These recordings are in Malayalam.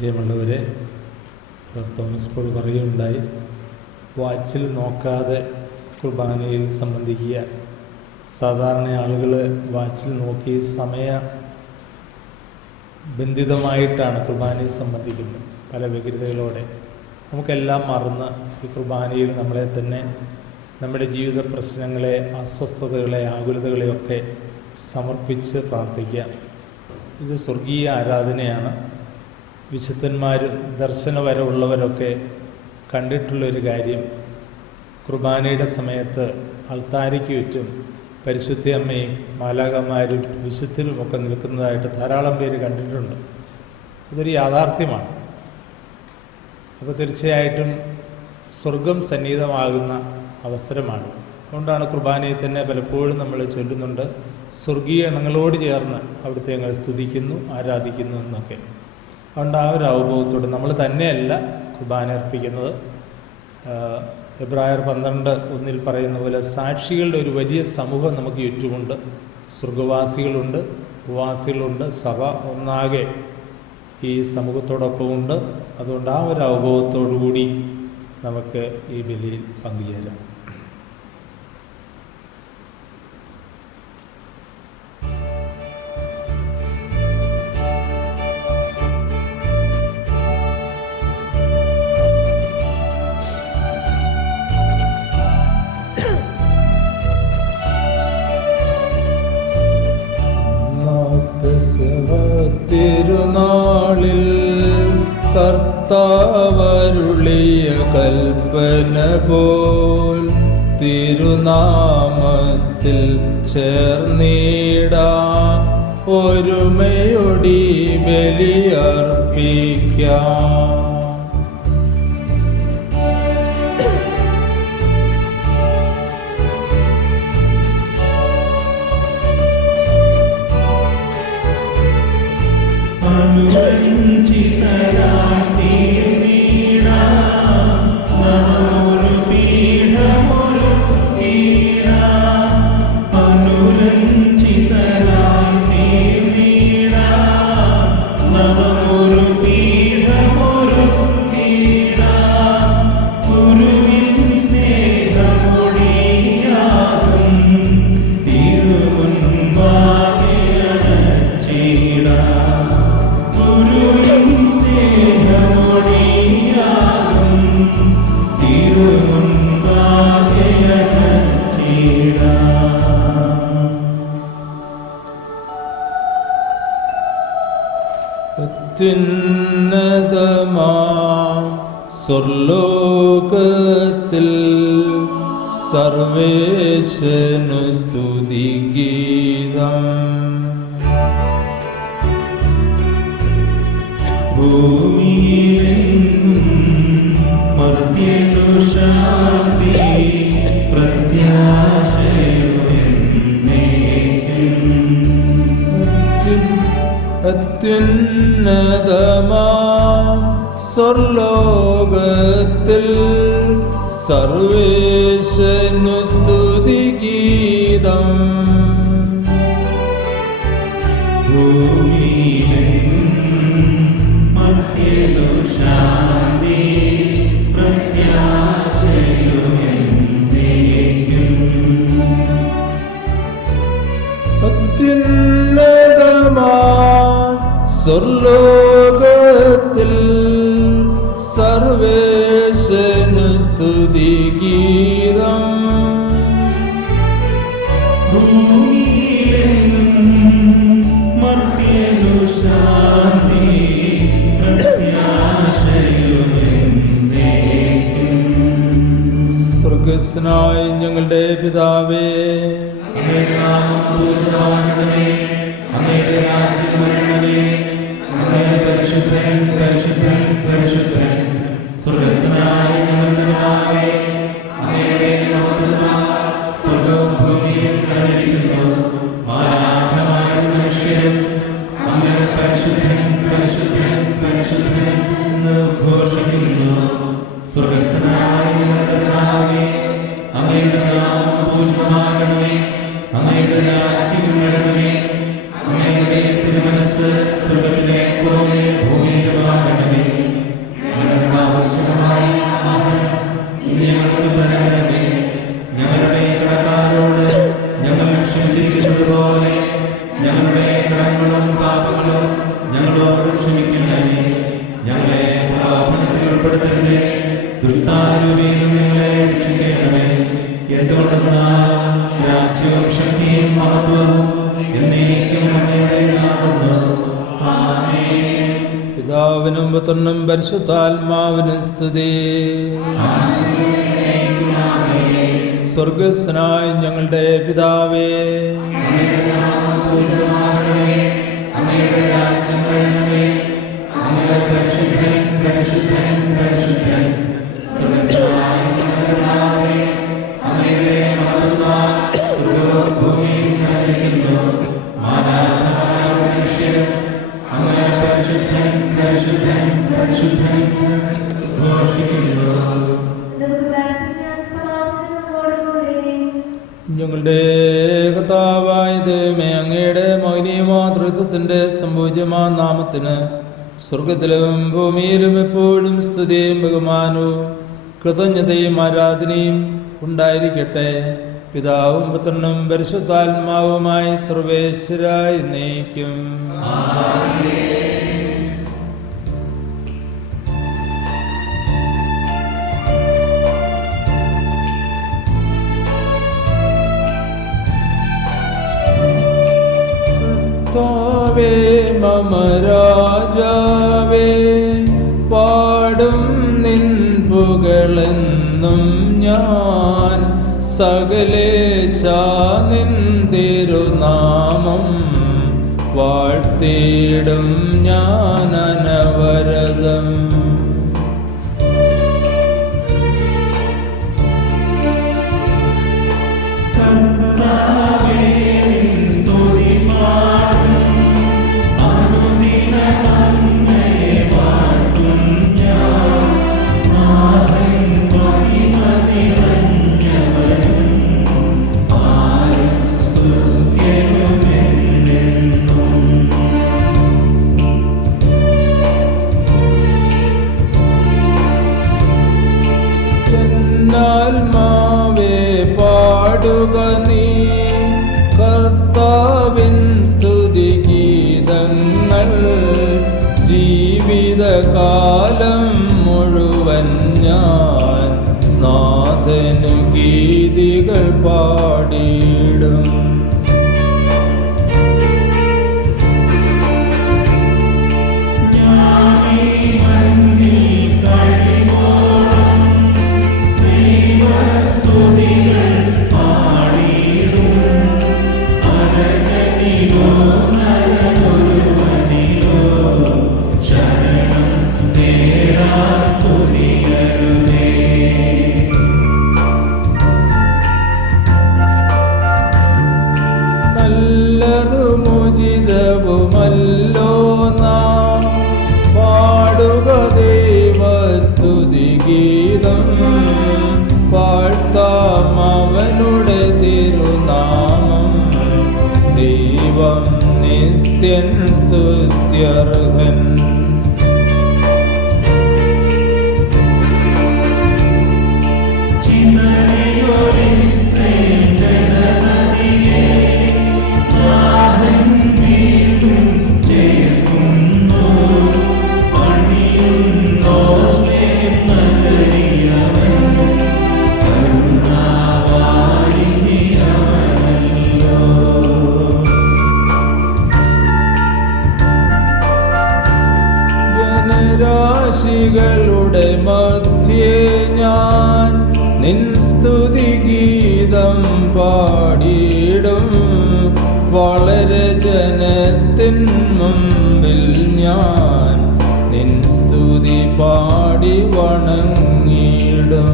പ്രിയമുള്ളവരെ, തോമസ് പോൾ പറയുകയുണ്ടായി, വാച്ചിൽ നോക്കാതെ കുർബാനയിൽ സംബന്ധിക്കുക. സാധാരണ ആളുകൾ വാച്ചിൽ നോക്കി സമയബന്ധിതമായിട്ടാണ് കുർബാനയിൽ സംബന്ധിക്കുന്നത്, പല വ്യഗ്രതകളോടെ. നമുക്കെല്ലാം മറന്ന് ഈ കുർബാനയിൽ നമ്മളെ തന്നെ, നമ്മുടെ ജീവിത പ്രശ്നങ്ങളെ, അസ്വസ്ഥതകളെ, ആകുലതകളെയൊക്കെ സമർപ്പിച്ച് പ്രാർത്ഥിക്കുക. ഇത് സ്വർഗീയ ആരാധനയാണ്. വിശുദ്ധന്മാർ, ദർശനവരമുള്ളവരൊക്കെ കണ്ടിട്ടുള്ളൊരു കാര്യം, കുർബാനയുടെ സമയത്ത് അൾത്താരയ്ക്ക് ചുറ്റും പരിശുദ്ധ അമ്മയും മാലാഖമാരും വിശുദ്ധരുമൊക്കെ നിൽക്കുന്നതായിട്ട് ധാരാളം പേര് കണ്ടിട്ടുണ്ട്. അതൊരു യാഥാർത്ഥ്യമാണ്. അപ്പോൾ തീർച്ചയായിട്ടും സ്വർഗം സന്നിഹിതമാകുന്ന അവസരമാണ്. അതുകൊണ്ടാണ് കുർബാനയിൽ തന്നെ പലപ്പോഴും നമ്മൾ ചൊല്ലുന്നുണ്ട്, സ്വർഗീയ ഇണങ്ങളോട് ചേർന്ന് അവിടുത്തെ ഞങ്ങൾ സ്തുതിക്കുന്നു, ആരാധിക്കുന്നു എന്നൊക്കെ. അതുകൊണ്ട് ആ ഒരു അവബോധത്തോടെ നമ്മൾ തന്നെയല്ല കുർബാന അർപ്പിക്കുന്നത്. എബ്രായർ 12:1 പറയുന്ന പോലെ സാക്ഷികളുടെ ഒരു വലിയ സമൂഹം നമുക്ക് ചുറ്റുമുണ്ട്. സ്വർഗവാസികളുണ്ട്, ഉപവാസികളുണ്ട്, സഭ ഒന്നാകെ ഈ സമൂഹത്തോടൊപ്പമുണ്ട്. അതുകൊണ്ട് ആ ഒരു അവബോധത്തോടു കൂടി നമുക്ക് ഈ ബലിയിൽ പങ്കുചേരാം. തിരുനാളിൽ കർത്താവരുളിയ കൽപ്പന പോൽ തിരുനാമത്തിൽ ചേർന്നിടാം, ഒരുമയൊടി ബലിയർപ്പിക്കാം. അത്യുന്നതമാം സ്വർലോകത്തിൽ സർവേശനു സ്തുതിഗീതം, ഭൂമിയിലെങ്ങും മർത്യനു ശാന്തി പ്രത്യാശയുമെന്നേക്കും. അത്യുന്നതമാം സ്വർലോകത്തിൽ സർവേശനു സ്തുതിഗീതം, ഭൂമിയിലെങ്ങും മർത്യനു ശാന്തി പ്രത്യാശയുമെന്നേക്കും. അത്യുന്നതമാം സ്വർലോകത്തിൽ സർവേശനു സ്തുതിഗീതം, ഭൂമിയിലെങ്ങും മർത്യനു ശാന്തി പ്രത്യാശയുമെന്നേക്കും. സ്വർഗസ്നായ ഞങ്ങളുടെ പിതാവേ, അങ്ങയുടെ നാമം പൂജിതമാകണമേ, അങ്ങയുടെ രാജ്യം വരണമേ, അങ്ങയുടെ പരിശുദ്ധൻ പരിശുദ്ധൻ പരിശുദ്ധൻ സ്വർഗ്ഗസ്ഥനായ ഞങ്ങളുടെ പിതാവേ, അങ്ങയുടെ മഹത്വം സ്വർഗ്ഗവും ഭൂമിയും നിറഞ്ഞിരിക്കുന്നു. മാലാഖമാരും മനുഷ്യരും അങ്ങയുടെ പരിശുദ്ധൻ പരിശുദ്ധൻ പരിശുദ്ധൻ സ്വർഗത്തിലെ പോലെ ഭൂമിയിലുമാകണമേ. ഞങ്ങൾക്ക് ആവശ്യമായ ആഹാരം ഇനി ഞങ്ങൾക്ക് തരണമേ. ഞങ്ങളുടെ കടക്കാരോട് ഞങ്ങൾ ക്ഷമിച്ചിരിക്കുന്നത് പോലെ ഞങ്ങളുടെ കടങ്ങളും പാപങ്ങളും ഞങ്ങളോട് ക്ഷമിക്കണമേ. ഞങ്ങളെ പ്രലോഭനത്തിൽ ഉൾപ്പെടുത്തരുതേ, ദുഷ്ടാരൂപിയിൽ ഞങ്ങളെ രക്ഷിക്കണമേ. എന്തുകൊണ്ടെന്നാൽ രാജ്യവും ശക്തിയും മഹത്വവും എന്നേക്കും അങ്ങയുടേതാകുന്നു. ആമേൻ. പിതാവിനും പുത്രനും പരിശുദ്ധാത്മാവിനും സ്തുതി. സ്വർഗസ്ഥനായ ഞങ്ങളുടെ പിതാവേ, അങ്ങയുടെ രാജ്യം വരണമേ. അങ്ങയുടെ പരിശുദ്ധൻ പരിശുദ്ധൻ പരിശുദ്ധൻ സ്വർഗ്ഗസ്ഥനായ ഞങ്ങളുടെ പിതാവേ, അങ്ങയുടെ മഹത്വത്താൽ സ്വർഗ്ഗവും ഭൂമിയും നിറഞ്ഞിരിക്കുന്നു. മാലാഖമാരും മനുഷ്യരും അങ്ങയുടെ പരിശുദ്ധൻ പരിശുദ്ധൻ പരിശുദ്ധൻ ഘോഷിക്കുന്നു. ഞങ്ങളുടെ കർത്താവായ ദൈവമേ, അങ്ങയുടെ മഹനീയമാതൃത്വത്തിൻ്റെ സംപൂജ്യമാ നാമത്തിന് സ്വർഗത്തിലും ഭൂമിയിലും എപ്പോഴും സ്തുതിയും ബഹുമാനവും കൃതജ്ഞതയും ആരാധനയും ഉണ്ടായിരിക്കട്ടെ. പിതാവും പുത്രനും പരിശുദ്ധാത്മാവുമായി സർവേശ്വരായി എന്നേക്കും. കർത്താവേ മമ രാജാവേ, പാടും നിൻ പുകളെന്നും ഞാൻ. സകലേശാ നിൻ തിരുനാമം വാഴ്ത്തിയിടും ഞാൻ അനവരതം. ആത്മാവേ പാടുക നീ കർത്താവിൻ സ്തുതിഗീതങ്ങൾ. ജീവിതകാലം മുഴുവൻ ഞാൻ നാഥനു ഗീതികൾ പാടിയിടും. ുമല്ലോ നാം പാടുക ദൈവസ്തുതിഗീതം. പാഴ്ത്താം അവനുടെ തിരുനാമം. ദൈവം നിത്യൻ സ്തുത്യർഹൻ. രാശികളുടെ മധ്യേ ഞാൻ നിൻ സ്തുതിഗീതം പാടിയിടും. വളരെ ജനത്തിൻ മുമ്പിൽ ഞാൻ നിൻ സ്തുതി പാടി വണങ്ങിയിടും.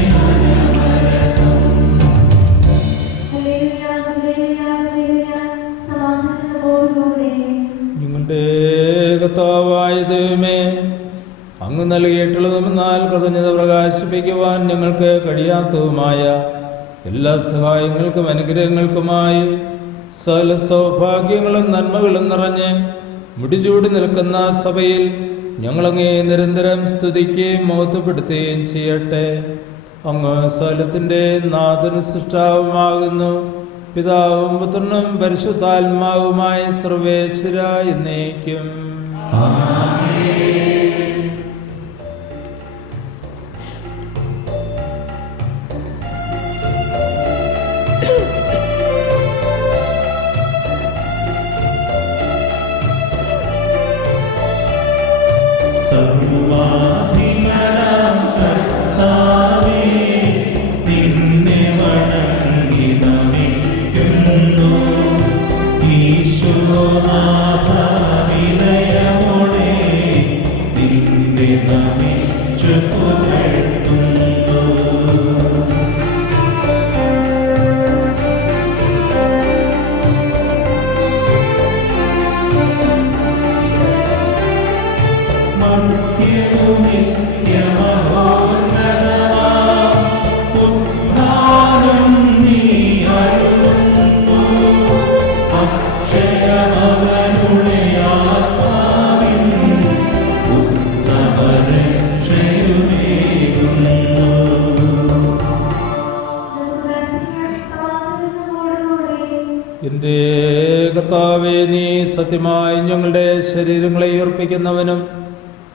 ും ഞങ്ങൾക്ക് കഴിയാത്തതുമായ എല്ലാ സഹായങ്ങൾക്കും അനുഗ്രഹങ്ങൾക്കുമായി സകല സൗഭാഗ്യങ്ങളും നന്മകളും നിറഞ്ഞ് മുടിചൂടി നിൽക്കുന്ന സഭയിൽ ഞങ്ങളങ്ങേ നിരന്തരം സ്തുതിക്കുകയും മഹത്വപ്പെടുത്തുകയും ചെയ്യട്ടെ. അങ്ങ് സകലത്തിൻ്റെ നാഥനും സൃഷ്ടാവുമാകുന്നു. പിതാവും പുത്രനും പരിശുദ്ധാത്മാവുമായ സർവേശ്വര എന്നേക്കും. സർവ്വാധിപനാം കർത്താവേ, നിന്നെ വണങ്ങി നമിക്കുന്നു. ഈശോനാഥ വിനയമോടെ നിന്നെ നമിച്ചു പുകഴ്ത്തുന്നു. എൻ്റെ കർത്താവേ, നീ സത്യമായി ഞങ്ങളുടെ ശരീരങ്ങളെ ഉയർപ്പിക്കുന്നവനും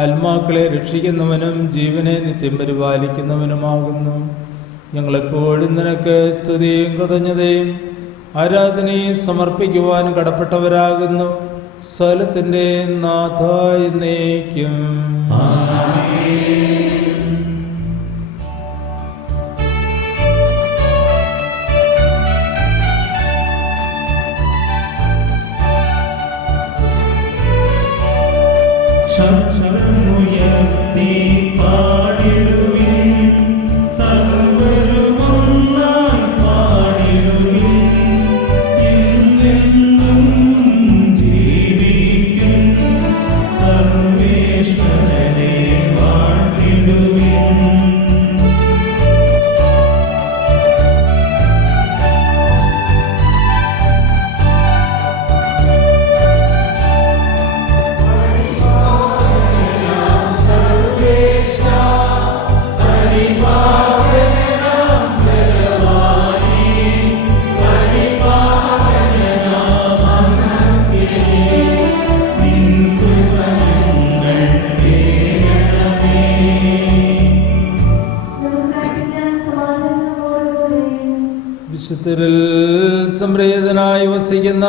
ആത്മാക്കളെ രക്ഷിക്കുന്നവനും ജീവനെ നിത്യം പരിപാലിക്കുന്നവനുമാകുന്നു. ഞങ്ങളെപ്പോഴും നിനക്ക് സ്തുതിയും കൃതജ്ഞതയും ആരാധനയും സമർപ്പിക്കുവാൻ കടപ്പെട്ടവരാകുന്നു. സകലത്തിൻ്റെ നാഥ എന്നേക്കും. ശബ്ദമുയർത്തി പാടിടുവിൻ, സർവ്വരുമൊന്നായി പാടിടുവിൻ. എന്നെന്നും ജീവിക്കും സർവേശ്വരനെ വാഴ്ത്തിടുവിൻ. വിശുദ്ധരിൽ സംപ്രീതനായി വസിക്കുന്ന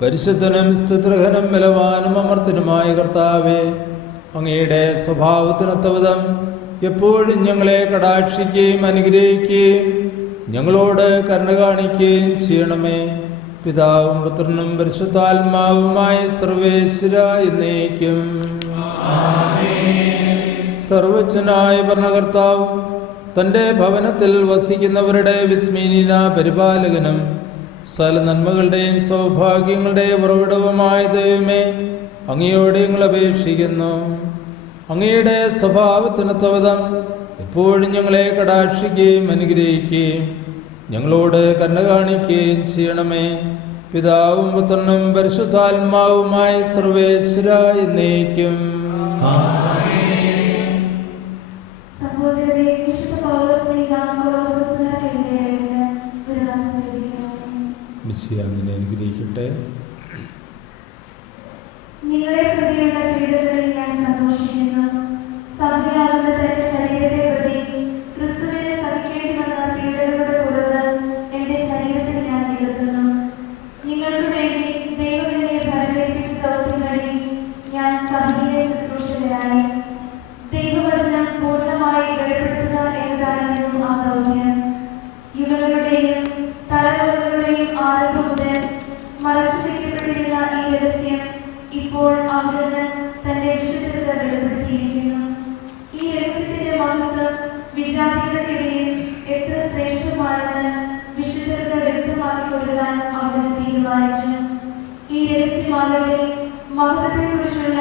പരിശുദ്ധനും സ്തുത്രഹനും ബലവാനും അമർത്തനുമായ കർത്താവേ, അങ്ങയുടെ സ്വഭാവത്തിനൊത്തവിധം എപ്പോഴും ഞങ്ങളെ കടാക്ഷിക്കുകയും അനുഗ്രഹിക്കുകയും ഞങ്ങളോട് കരുണ കാണിക്കുകയും ചെയ്യണമേ. പിതാവും പുത്രനും പരിശുദ്ധാത്മാവുമായ സർവേശ്വര എന്നേക്കും. സർവജ്ഞനായ ഭരണകർത്താവും തൻ്റെ ഭവനത്തിൽ വസിക്കുന്നവരുടെ വിസ്മീന പരിപാലകനും സകല നന്മകളുടെയും സൗഭാഗ്യങ്ങളുടെയും ഉറവിടവുമായ ദൈവമേ, അങ്ങയോട് ഞങ്ങൾ അപേക്ഷിക്കുന്നു. അങ്ങയുടെ സ്വഭാവത്തിനൊത്തവിധം എപ്പോഴും ഞങ്ങളെ കടാക്ഷിക്കുകയും അനുഗ്രഹിക്കുകയും ഞങ്ങളോട് കരുണ കാണിക്കുകയും ചെയ്യണമേ. പിതാവും പുത്രനും പരിശുദ്ധാത്മാവുമായ സർവേശ്വര എന്നേക്കും. നിന്നെ അനുഗ്രഹിക്കട്ടെ. നിങ്ങളെ പ്രതിയുള്ള പീഡകളിൽ ഞാൻ സന്തോഷിക്കുന്നു. സഭയാകുന്ന തന്റെ ശരീരത്തെ പ്രതി ക്രിസ്തുവിനെ സഹിക്കേണ്ടി വന്ന പീഡകളുടെ കുറവ് എന്റെ ശരീരത്തിൽ ഞാൻ നികത്തുന്നു. നിങ്ങൾക്ക് വേണ്ടി ദൈവം എന്നെ ഫലമേൽപ്പിച്ച ദൗത്യം വഴി ഞാൻ സഭയിലെ ശുശ്രൂഷകരായി. ദൈവവചനം പൂർണ്ണമായി വെളിപ്പെടുത്തുക എന്നതായിരുന്നു ആ ദൗത്യം. യുഗങ്ങളുടെയും തലമുറകളുടെയും ആരംഭം മുതൽ മറച്ചു വയ്ക്കപ്പെട്ടിരുന്ന ഈ രഹസ്യം ഇപ്പോൾ അവിടുന്ന് തന്റെ വിശുദ്ധത വെളിപ്പെടുത്തിയിരിക്കുന്നു. ഈ രഹസ്യത്തിന്റെ മഹത്വം വിജാതികൾക്കിടയിൽ എത്ര ശ്രേഷ്ഠമാണെന്ന് വിശുദ്ധത വ്യക്തമാക്കി കൊടുക്കാൻ അവിടുന്ന് തീരുമാനിച്ചു. ഈ രഹസ്യമാരുടെ മഹത്വത്തെക്കുറിച്ചുള്ള